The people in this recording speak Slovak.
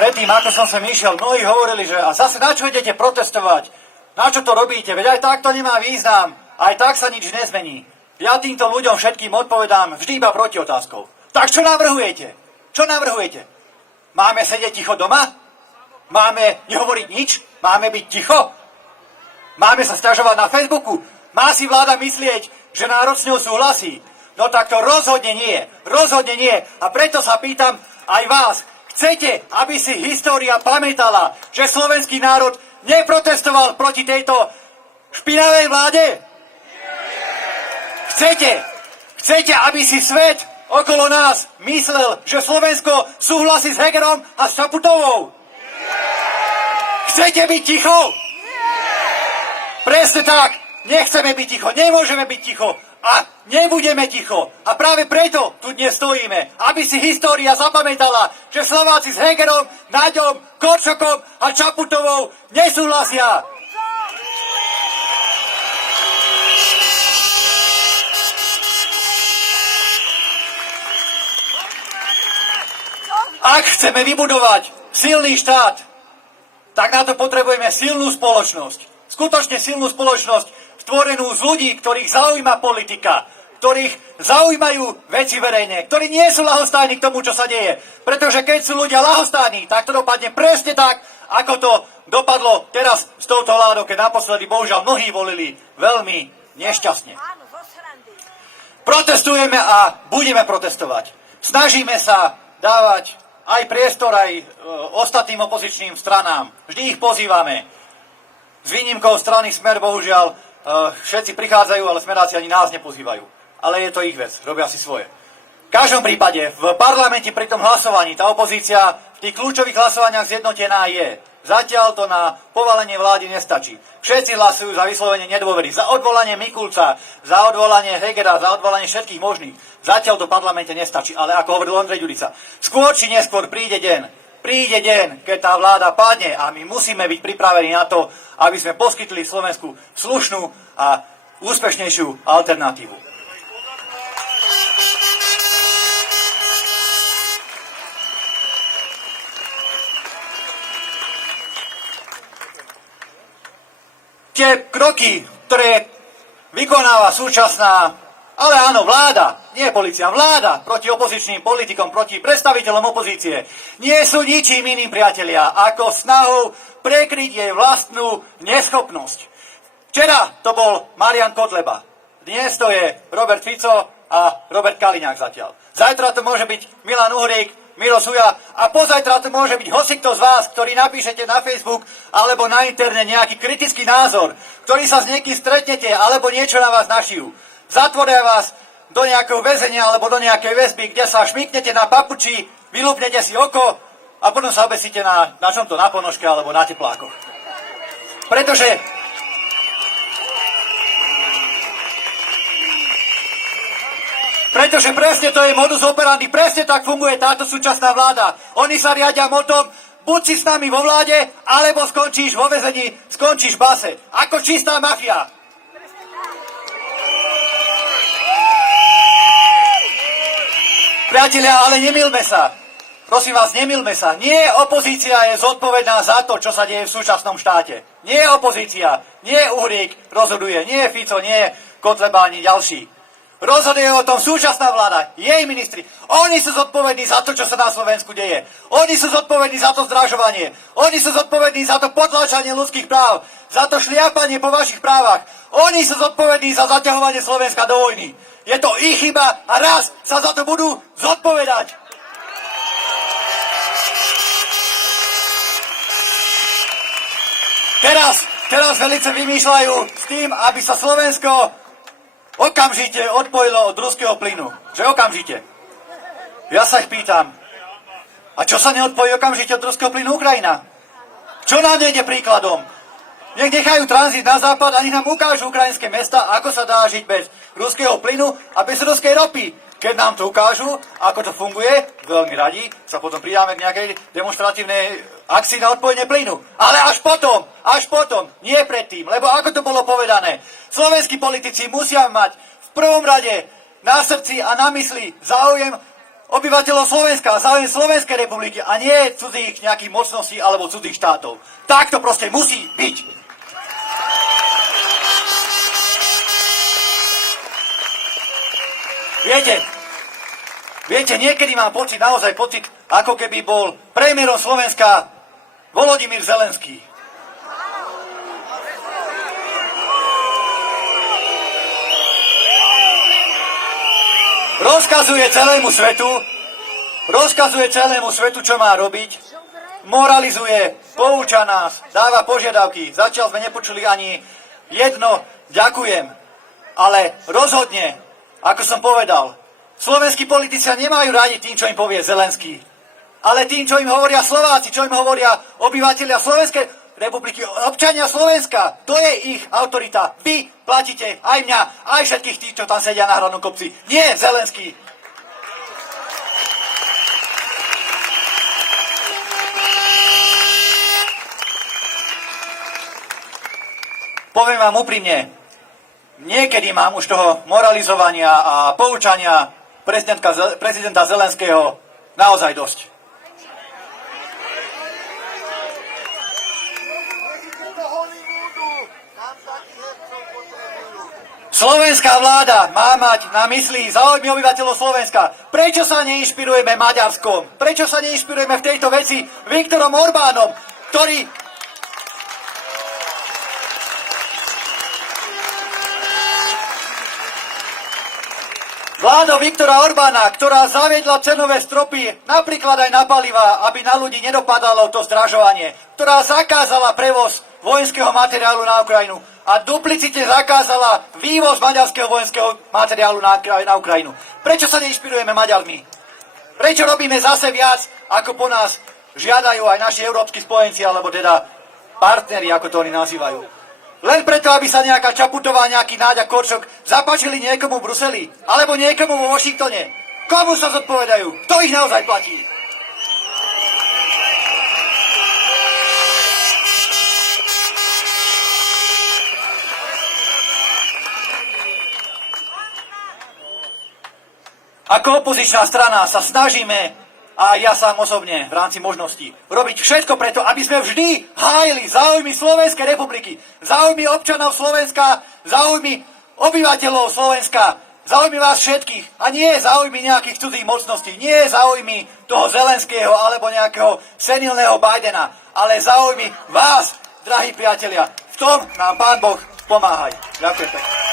predtým, ako som sem išiel, mnohí hovorili, že a zase na čo idete protestovať? Na čo to robíte? Veď aj tak to nemá význam. Aj tak sa nič nezmení. Ja týmto ľuďom všetkým odpovedám vždy iba protiotázkou. Tak čo navrhujete? Čo navrhujete? Máme sedieť ticho doma? Máme nehovoriť nič? Máme byť ticho? Máme sa sťažovať na Facebooku? Má si vláda myslieť, že národ s ňou súhlasí? No tak to rozhodne nie. Rozhodne nie. A preto sa pýtam aj vás. Chcete, aby si história pamätala, že slovenský národ neprotestoval proti tejto špinavej vláde? Chcete, aby si svet okolo nás myslel, že Slovensko súhlasí s Hegerom a s Čaputovou? Chcete byť ticho? Presne tak. Nechceme byť ticho, nemôžeme byť ticho a nebudeme ticho. A práve preto tu dnes stojíme, aby si história zapamätala, že Slováci s Hegerom, Naďom, Korčokom a Čaputovou nesúhlasia. Ak chceme vybudovať silný štát, tak na to potrebujeme silnú spoločnosť. Skutočne silnú spoločnosť, stvorenú z ľudí, ktorých zaujíma politika, ktorých zaujímajú veci verejné, ktorí nie sú ľahostajní k tomu, čo sa deje. Pretože keď sú ľudia ľahostajní, tak to dopadne presne tak, ako to dopadlo teraz s touto vládou, keď naposledy, bohužiaľ, mnohí volili veľmi nešťastne. Protestujeme a budeme protestovať. Snažíme sa dávať aj priestor aj ostatným opozičným stranám. Vždy ich pozývame. S výnimkou strany Smer, bohužiaľ, všetci prichádzajú, ale Smeráci ani nás nepozývajú. Ale je to ich vec, robia si svoje. V každom prípade, v parlamente pri tom hlasovaní, tá opozícia v tých kľúčových hlasovaniach zjednotená je. Zatiaľ to na povalenie vlády nestačí. Všetci hlasujú za vyslovenie nedôvery, za odvolanie Mikulca, za odvolanie Hegera, za odvolanie všetkých možných. Zatiaľ to v parlamente nestačí, ale ako hovoril Ondrej Ďurica, skôr či neskôr príde deň, keď tá vláda padne a my musíme byť pripravení na to, aby sme poskytli Slovensku slušnú a úspešnejšiu alternatívu. Tie kroky, ktoré vykonáva súčasná, ale áno, vláda, nie polícia, vláda proti opozičným politikom, proti predstaviteľom opozície, nie sú ničím iným, priatelia, ako snahou prekryť jej vlastnú neschopnosť. Včera to bol Marian Kotleba, dnes to je Robert Fico a Robert Kaliňák zatiaľ. Zajtra to môže byť Milan Uhrík, Miro Suja a pozajtra to môže byť hocikto z vás, ktorý napíšete na Facebook alebo na interne nejaký kritický názor, ktorý sa s niekým stretnete alebo niečo na vás našijú. Zatvoria vás do nejakého väzenia alebo do nejakej väzby, kde sa šmyknete na papuči, vylúpnete si oko a potom sa obesíte na čomto, na ponožke alebo na teplákoch. Pretože presne to je modus operandi, presne tak funguje táto súčasná vláda. Oni sa riadia motom, buď si s nami vo vláde, alebo skončíš vo väzení, skončíš v base. Ako čistá mafia. Priatelia, ale nemilme sa. Prosím vás, nemilme sa. Nie opozícia je zodpovedná za to, čo sa deje v súčasnom štáte. Nie opozícia, nie Uhrík rozhoduje, nie Fico, nie Kotleba ani ďalší. Rozhoduje o tom súčasná vláda, jej ministri. Oni sú zodpovední za to, čo sa na Slovensku deje. Oni sú zodpovední za to zdražovanie. Oni sú zodpovední za to potláčanie ľudských práv, za to šliapanie po vašich právach. Oni sú zodpovední za zaťahovanie Slovenska do vojny. Je to ich chyba a raz sa za to budú zodpovedať. Teraz velice vymýšľajú s tým, aby sa Slovensko okamžite odpojilo od ruského plynu. Že okamžite. Ja sa ich pýtam, a čo sa neodpojí okamžite od ruského plynu Ukrajina? Čo nám nejde príkladom? Nech nechajú tranzit na západ a nech nám ukážu ukrajinské mesta, ako sa dá žiť bez ruského plynu a bez ruskej ropy. Keď nám to ukážu, ako to funguje, veľmi radi sa potom pridáme k nejakej demonstratívnej akcii na odpojenie plynu. Ale až potom, nie predtým. Lebo ako to bolo povedané, slovenskí politici musia mať v prvom rade na srdci a na mysli záujem obyvateľov Slovenska, záujem Slovenskej republiky a nie cudzích nejakých mocností alebo cudzích štátov. Tak to proste musí byť. Viete, niekedy mám naozaj pocit, ako keby bol premiérom Slovenska Volodymyr Zelenský. Rozkazuje celému svetu, čo má robiť, moralizuje, pouča nás, dáva požiadavky. Zatiaľ sme nepočuli ani jedno ďakujem, ale rozhodne, ako som povedal, slovenskí politici nemajú rádi tým, čo im povie Zelenský, ale tým, čo im hovoria Slováci, čo im hovoria obyvateľia Slovenskej republiky, občania Slovenska, to je ich autorita. Vy platíte aj mňa, aj všetkých tých, čo tam sedia na hradnom kopci. Nie Zelenský. Poviem vám úprimne, niekedy mám už toho moralizovania a poučania prezidenta Zelenského naozaj dosť. Slovenská vláda má mať na mysli záujmy obyvateľov Slovenska. Prečo sa neinšpirujeme Maďarskom? Prečo sa neinšpirujeme v tejto veci Viktorom Orbánom, ktorý... Vláda Viktora Orbána, ktorá zaviedla cenové stropy napríklad aj na paliva, aby na ľudí nedopadalo to zdražovanie, ktorá zakázala prevoz vojenského materiálu na Ukrajinu a duplicite zakázala vývoz maďarského vojenského materiálu na Ukrajinu. Prečo sa neinšpirujeme Maďarmi? Prečo robíme zase viac, ako po nás žiadajú aj naši európski spojenci, alebo teda partneri, ako to oni nazývajú? Len preto, aby sa nejaká Čaputová, nejaký Náďa Korčok zapáčili niekomu v Bruseli, alebo niekomu vo Washingtone. Komu sa zodpovedajú? Kto ich naozaj platí? Ako opozičná strana sa snažíme, a ja sám osobne v rámci možností, robiť všetko preto, aby sme vždy hájili záujmy Slovenskej republiky, záujmy občanov Slovenska, záujmy obyvateľov Slovenska, záujmy vás všetkých a nie záujmy nejakých cudzích mocností, nie záujmy toho Zelenského alebo nejakého senilného Bidena, ale záujmy vás, drahí priatelia. V tom nám Pán Boh pomáhaj. Ďakujem pekne.